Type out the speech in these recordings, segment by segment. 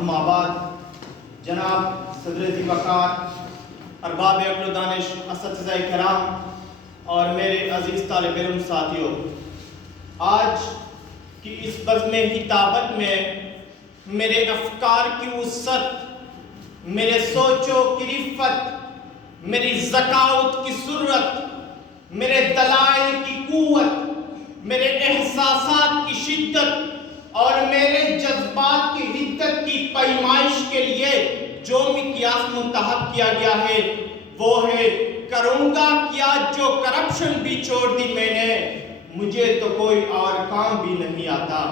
اما بعد، جناب صدر ذی وقار، ارباب عقل و دانش، اساتذہ کرام اور میرے عزیز طالب علم ساتھیوں، آج کی اس بزم خطابت میں میرے افکار کی وسعت، میرے سوچوں کی رفت، میری ذکاوت کی سرعت، میرے دلائل کی قوت، میرے احساسات کی شدت اور میرے جذبات کی حدت کی پیمائش کے لیے جو مقیاس منتخب کیا گیا ہے وہ ہے کروں گا کیا جو کرپشن بھی چھوڑ دی میں نے، مجھے تو کوئی اور کام بھی نہیں آتا۔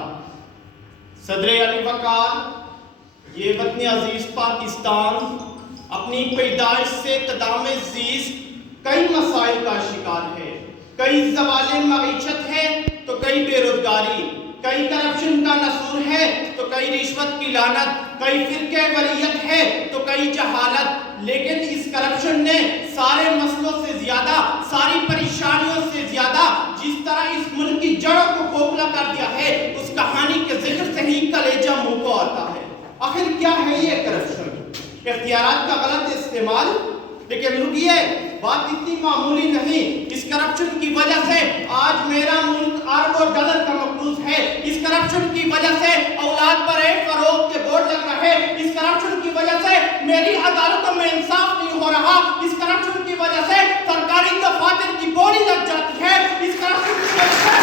صدر علی وقار، یہ وطن عزیز پاکستان اپنی پیدائش سے قدام زیست کئی مسائل کا شکار ہے، کئی زوال معیشت ہے تو کئی بے روزگاری، کئی کرپشن کا نسور ہے تو کئی رشوت کی لعنت، کئی فرقہ وریت ہے تو کئی جہالت، لیکن اس کرپشن نے سارے مسئلوں سے زیادہ، ساری پریشانیوں سے زیادہ جس طرح اس ملک کی جڑوں کو کھوکھلا کر دیا ہے، اس کہانی کے ذکر سے ہی کلیجہ منہ کو آتا ہے۔ آخر کیا ہے یہ کرپشن؟ اختیارات کا غلط استعمال؟ لیکن رکیے، بات اتنی معمولی نہیں۔ اس کرپشن کی وجہ سے آج میرا ملک اربوں ڈالر کا مقروض ہے، اس کرپشن کی وجہ سے اولاد پر فروغ کے بورڈ لگ رہے، اس کرپشن کی وجہ سے میری عدالتوں میں انصاف نہیں ہو رہا، اس کرپشن کی وجہ سے سرکاری دفاتر کی بولی لگ جاتی ہے، اس کرپشن کی وجہ سے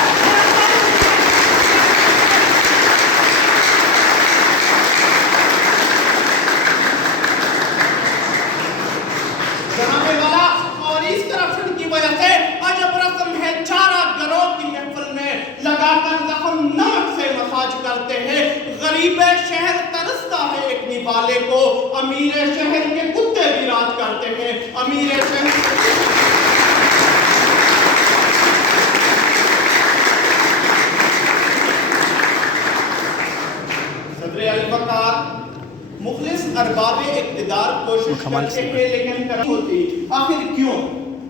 جناب والا، اور اس کرپشن کی وجہ سے عجب رسم ہے، چارہ گروہ کی محفل میں لگا کر زخم نمک سے مساج کرتے ہیں، غریب شہر ترستا ہے ایک نوالے کو، امیر شہر کے کتے بھی راج کرتے ہیں، امیر شہر صدر علی وقار، مخلص ارباب اقتدار کوشش کرتے ہیں لیکن کرم ہوتی، آخر کیوں؟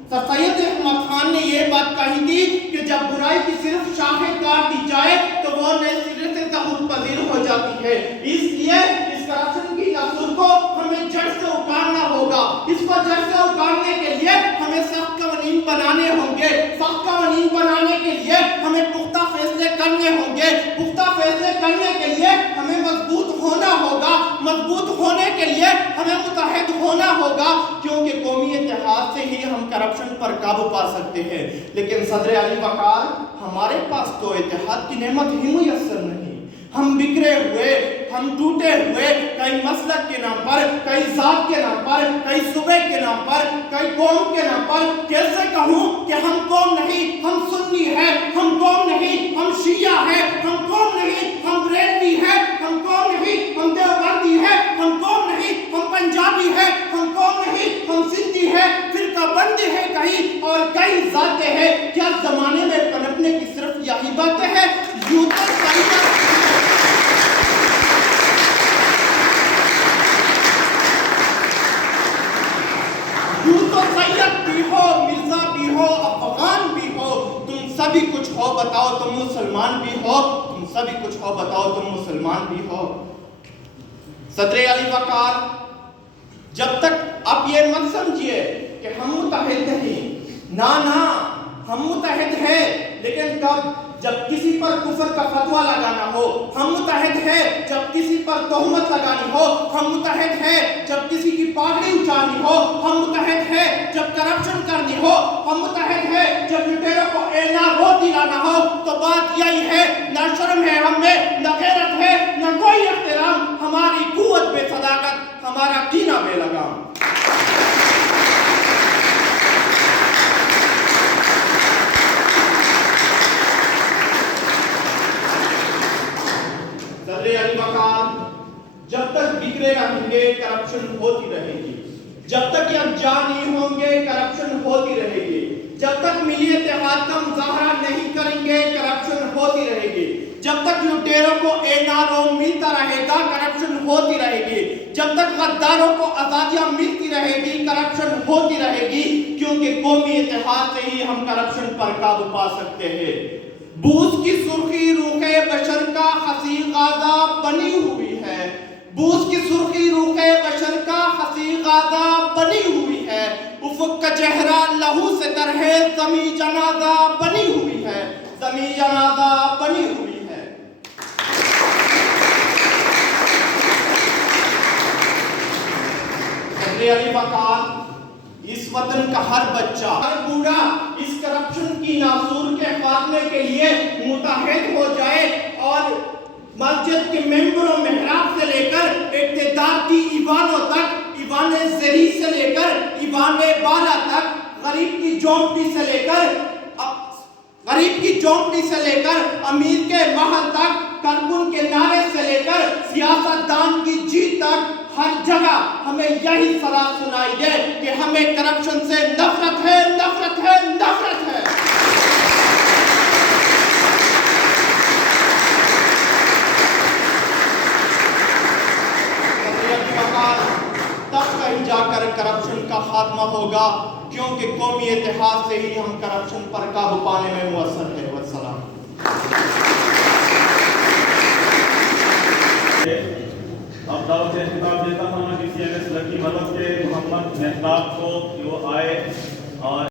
سر سید احمد خان نے یہ بات کہی تھی کہ جب برائی کی صرف شاخیں کاٹ دی جائے تو وہ نئے سرے سے ظہور پذیر ہو جاتی ہے، اس لیے اس کرپشن کی نسور کو ہمیں جڑ سے اکھاڑنا ہوگا، اس کو جڑ سے اکھاڑنے کے لیے ہمیں سخت قوانین بنانے ہوں گے، سخت قوانین بنانے کے لیے ہمیں پختہ فیصلے کرنے ہوں گے، پختہ فیصلے کرنے کے لیے ہمیں مضبوط ہونا ہوگا، مضبوط ہونے کے لیے ہمیں متحد ہونا ہوگا، کیونکہ قومی اتحاد سے ہی ہم کرپشن پر قابو پا سکتے ہیں۔ لیکن صدر علی وقار، ہمارے پاس تو اتحاد کی نعمت ہی میسر نہیں، ہم بکھرے ہوئے، ہم ٹوٹے ہوئے، کئی مسلک کے نام پر، کئی ذات کے نام پر، کئی صوبے کے نام پر، کئی قوم کے نام پر، کیسے کہوں کہ ہم قوم نہیں، ہم سنی ہے، ہم قوم نہیں، ہم شیعہ ہے، ہم قوم نہیں، ہم بریلوی ہے، ہم قوم نہیں، ہم دیوبندی ہے، ہم قوم نہیں، ہم پنجابی ہے، ہم قوم نہیں، ہم سندھی ہے، فرقہ بندی ہے کہیں، اور کئی ذاتیں ہیں۔ کیا زمانے میں پنپنے کی صرف یہی باتیں ہیں؟ یوں تو سید بھی ہو، مرزا بھی ہو، افغان بھی ہو، تم سبھی کچھ ہو بتاؤ تم مسلمان بھی ہو، تم سبھی کچھ ہو بتاؤ تم مسلمان بھی ہو۔ صدر علی وقار، جب تک آپ یہ مت سمجھیے کہ ہم متحد نہیں، نہ ہم متحد ہیں، لیکن کب؟ جب کسی پر کفر کا فتویٰ لگانا ہو، ہم متحد ہیں، جب کسی پر تہمت لگانی ہو، ہم متحد ہیں، جب کسی کی پاگڑی اچھالنی ہو، ہم متحد ہیں، جب کرپشن کرنی ہو، ہم متحد ہیں، جب لٹیروں کو اینا رو دلانا ہو، تو بات یہی ہے، نہ شرم ہے ہم میں، نہ غیرت ہے، نہ کوئی احترام، ہماری قوت بے صداقت، ہمارا کینہ بے لگام۔ جب تک بکھرے رہیں گے کرپشن ہوتی رہے گی، جب تک یکجا نہیں ہوں گے کرپشن ہوتی رہے گی، جب تک ملی اتحاد کا مظاہرہ نہیں کریں گے کرپشن ہوتی رہے گی، جب تک لٹیروں کو اعانہ ملتا رہے گا کرپشن ہوتی رہے گی، جب تک غداروں کو آزادیاں ملتی رہے گی کرپشن ہوتی رہے گی، کیونکہ قومی اتحاد سے ہی ہم کرپشن پر قابو پا سکتے ہیں۔ بوس کی سرخی روح بشر کا حسین غازہ بنی ہوئی ہے، بوس کی سرخی روح بشر کا حسی غازہ بنی ہوئی ہے، افق کا چہرہ لہو سے تر ہے، زمیں جنازہ بنی ہوئی ہے، زمیں جنازہ بنی ہوئی ہے۔ صدر علی وقار، اس وطن کا ہر بچہ، ہر بوڑھا اس کرپشن کی ناسور کے خاتمے کے لیے متحد ہو جائے اور مسجد کے ممبروں محراب سے لے کر اقتدار کی ایوانوں تک، ایوان زری سے لے کر ایوان بالا تک، غریب کی جھونپڑی سے لے کر امیر کے محل تک، کارکن کے نعرے سے لے کر سیاست دان کی جیت تک، ہر جگہ ہمیں یہی صدا سنائی دے کہ ہمیں کرپشن سے نفرت ہے، نفرت ہے، نفرت ہے۔ تب کہیں جا کر کرپشن کا خاتمہ ہوگا، کیونکہ قومی اتحاد سے ہی ہم کرپشن پر قابو پانے میں مؤثر ہے۔ والسلام۔ اب دعوت خطاب دیتا ہوں کسی لڑکی مدد کے محمد مہتاب کو کہ وہ آئے اور